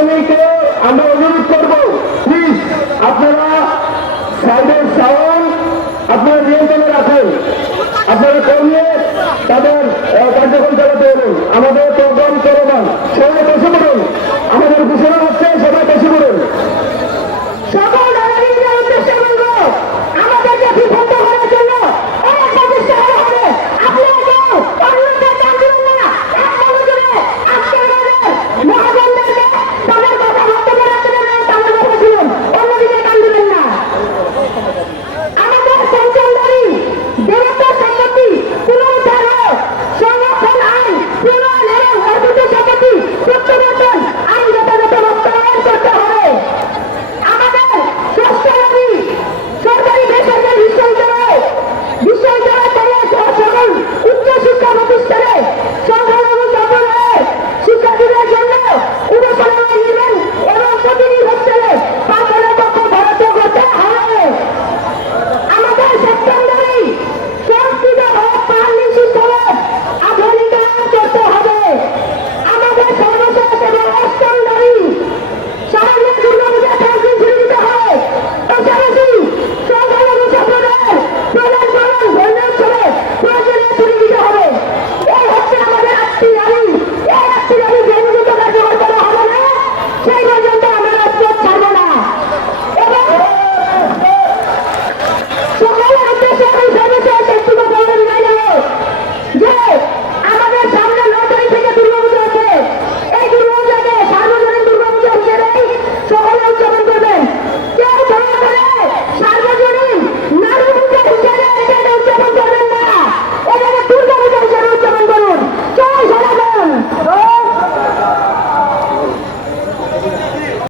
আওয়ামীকে আমরা অনুরোধ করব প্লিজ আপনারা সাইডের সাহস